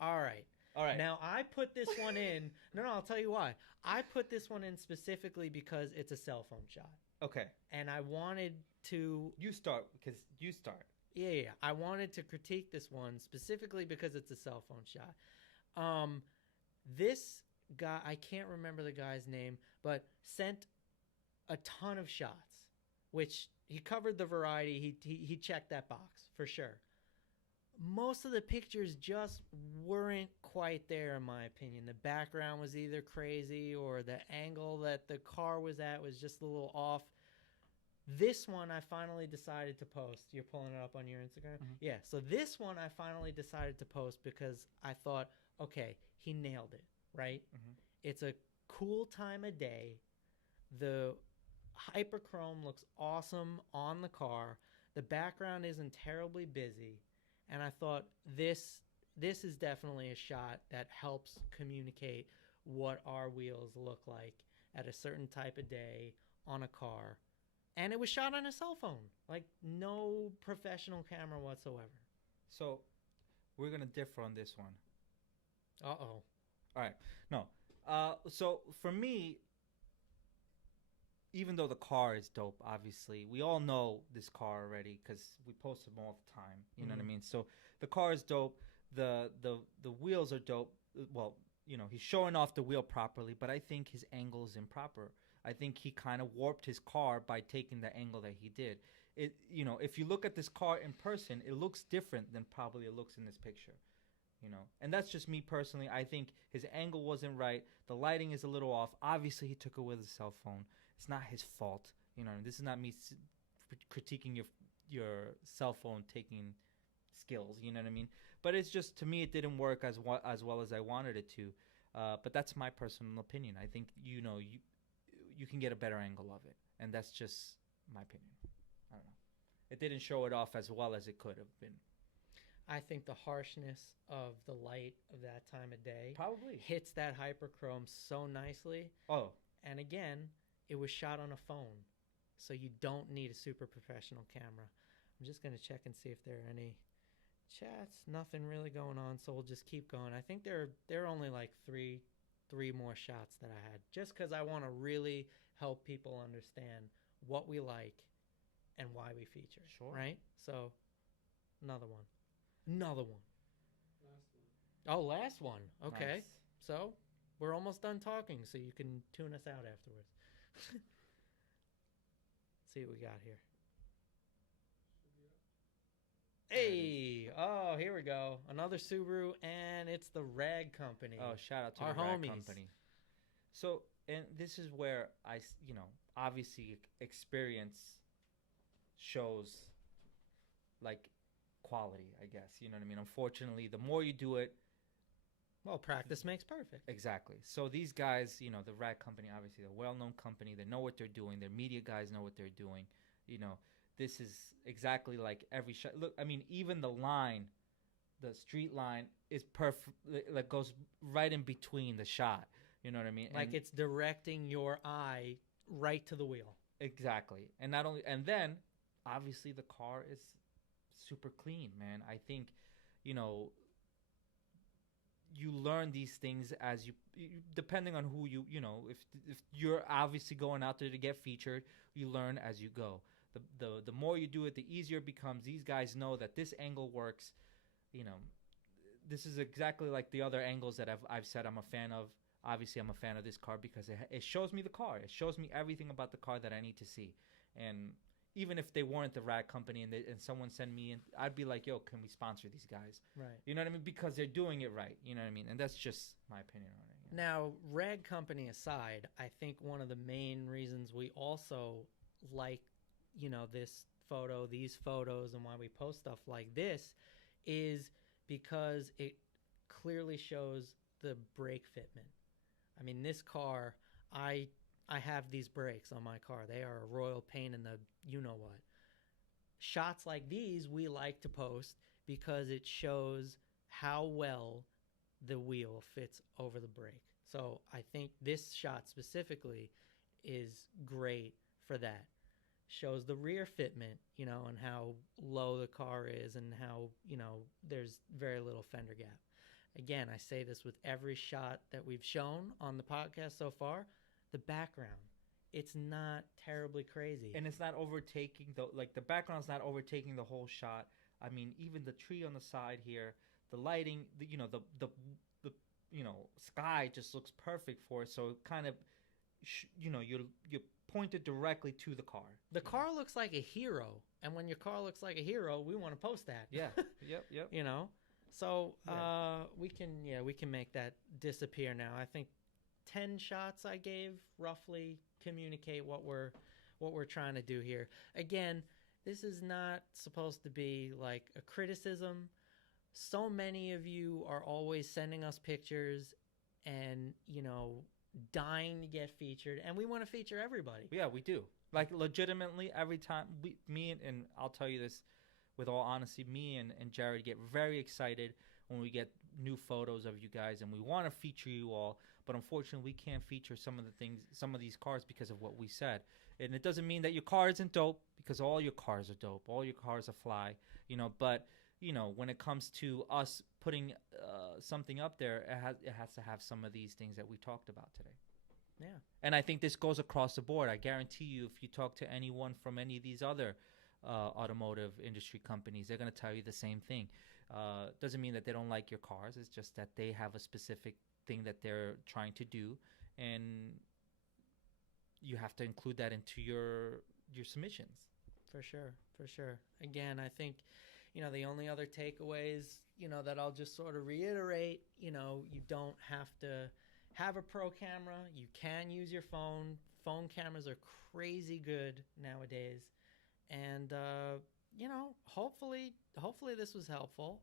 all right. All right. Now, I put this one in. No, I'll tell you why. I put this one in specifically because it's a cell phone shot. Okay. And I wanted to... You start, because you start. Yeah. I wanted to critique this one specifically because it's a cell phone shot. This guy, I can't remember the guy's name, but sent a ton of shots, which he covered the variety. He checked that box for sure. Most of the pictures just weren't quite there, in my opinion. The background was either crazy or the angle that the car was at was just a little off. This one I finally decided to post. You're pulling it up on your Instagram? Mm-hmm. Yeah, so this one I finally decided to post because I thought, okay, he nailed it, right? Mm-hmm. It's a cool time of day. The hyperchrome looks awesome on the car. The background isn't terribly busy. And I thought this is definitely a shot that helps communicate what our wheels look like at a certain type of day on a car. And it was shot on a cell phone, like no professional camera whatsoever. So we're going to differ on this one. Uh-oh. All right. No. So for me, even though the car is dope, obviously, we all know this car already because we post them all the time. You know what I mean? So the car is dope. The wheels are dope. Well, he's showing off the wheel properly, but I think his angle is improper. I think he kind of warped his car by taking the angle that he did. If you look at this car in person, it looks different than probably it looks in this picture. And that's just me personally. I think his angle wasn't right. The lighting is a little off. Obviously, he took it with his cell phone. It's not his fault. This is not me critiquing your cell phone taking skills. You know what I mean? But it's just, to me, it didn't work as well as I wanted it to. But that's my personal opinion. I think you can get a better angle of it, and that's just my opinion. I don't know. It didn't show it off as well as it could have been. I think the harshness of the light of that time of day probably hits that hyperchrome so nicely. Oh. And again, it was shot on a phone, so you don't need a super professional camera. I'm just going to check and see if there are any chats. Nothing really going on, so we'll just keep going. I think there are only like three more shots that I had, just because I want to really help people understand what we like and why we feature. Sure. Right? So, another one. Last one. Oh, last one. Okay. Nice. So, we're almost done talking, so you can tune us out afterwards. Let's see what we got here. Hey! Oh, here we go. Another Subaru, and it's the Rag Company. Oh, shout out to our the Rag homies. Company. So, and this is where obviously experience shows like quality, I guess. You know what I mean? Unfortunately, the more you do it, Well, practice makes perfect. Exactly. So these guys, the Rad Company, obviously, they're a well-known company. They know what they're doing. Their media guys know what they're doing. You know, this is exactly like every shot. Look, I mean, even the street line is perfect. Like goes right in between the shot. You know what I mean? Like it's directing your eye right to the wheel. Exactly. And not only, and then obviously the car is super clean, man. I think, you know, you learn these things as depending on who if you're obviously going out there to get featured, you learn as you go. The more you do it, the easier it becomes. These guys know that this angle works. You know, this is exactly like the other angles that I've said I'm a fan of. Obviously, I'm a fan of this car because it shows me the car. It shows me everything about the car that I need to see. And even if they weren't the Rad Company and someone sent me in, I'd be like, yo, can we sponsor these guys? Right. You know what I mean? Because they're doing it right. You know what I mean? And that's just my opinion on it. Now, Rad Company aside, I think one of the main reasons we also like, this photo, these photos, and why we post stuff like this is because it clearly shows the brake fitment. I mean, this car, I have these brakes on my car. They are a royal pain in the you-know-what. Shots like these we like to post because it shows how well the wheel fits over the brake. So I think this shot specifically is great for that. Shows the rear fitment, and how low the car is and how, there's very little fender gap. Again, I say this with every shot that we've shown on the podcast so far, the background, it's not terribly crazy. And it's not overtaking the background's not overtaking the whole shot. I mean, even the tree on the side here, the lighting, the sky just looks perfect for it. So it kind of, you're pointed directly to the car. The car looks like a hero. And when your car looks like a hero, we want to post that. Yeah. Yep. So we can make that disappear now. I think 10 shots I gave roughly communicate what we're trying to do here. Again, this is not supposed to be like a criticism. So many of you are always sending us pictures and, dying to get featured, and we want to feature everybody. Yeah, we do. Like legitimately every time and I'll tell you this with all honesty, me and Jared get very excited when we get new photos of you guys, and we want to feature you all, but unfortunately we can't feature some of these cars because of what we said. And it doesn't mean that your car isn't dope, because all your cars are dope, all your cars are fly, but when it comes to us putting something up there, it has to have some of these things that we talked about today. Yeah. And I think this goes across the board. I guarantee you, if you talk to anyone from any of these other automotive industry companies, they're going to tell you the same thing. Doesn't mean that they don't like your cars. It's just that they have a specific thing that they're trying to do, and you have to include that into your submissions. For sure. Again, I think, the only other takeaways, that I'll just sort of reiterate, you don't have to have a pro camera. You can use your phone. Phone cameras are crazy good nowadays. And, hopefully this was helpful.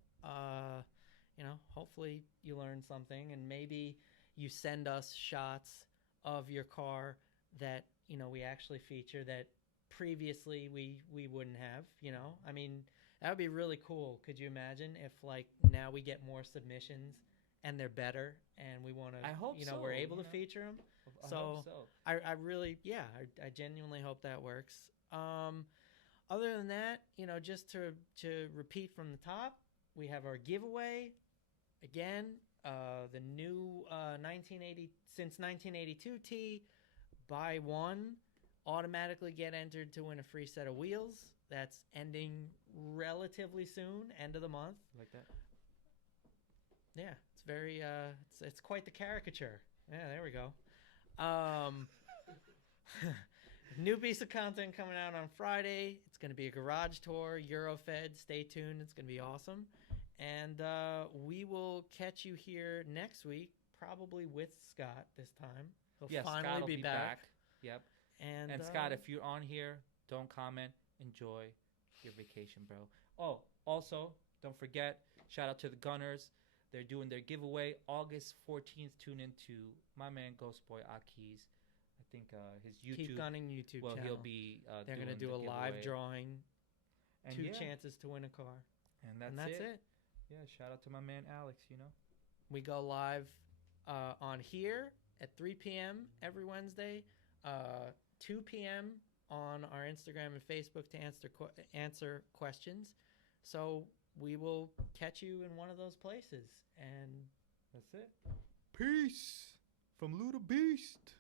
Hopefully you learned something, and maybe you send us shots of your car that, we actually feature that previously we wouldn't have, I mean, that would be really cool. Could you imagine if now we get more submissions and they're better and we want to, I hope so, we're able to feature them. I hope so. I really, I genuinely hope that works. Other than that, just to repeat from the top, we have our giveaway. Again, the new 1982 T, buy one, automatically get entered to win a free set of wheels. That's ending relatively soon, end of the month. Like that? Yeah, it's very, it's quite the caricature. Yeah, there we go. New piece of content coming out on Friday. It's going to be a garage tour, Eurofed. Stay tuned. It's going to be awesome. And we will catch you here next week, probably with Scott this time. He'll finally Scott will be back. Yep. And Scott, if you're on here, don't comment. Enjoy your vacation, bro. Oh, also, don't forget, shout out to the Gunners. They're doing their giveaway August 14th. Tune into my man Ghost Boy Aki's. I think his YouTube. Keep Gunning YouTube well, channel. he'll be. They're going to do a live giveaway. drawing. And 2 chances to win a car. And that's, it. Yeah, shout out to my man Alex, you know. We go live on here at 3 p.m. every Wednesday, 2 p.m. on our Instagram and Facebook to answer questions. So we will catch you in one of those places. And that's it. Peace from Luda Beast.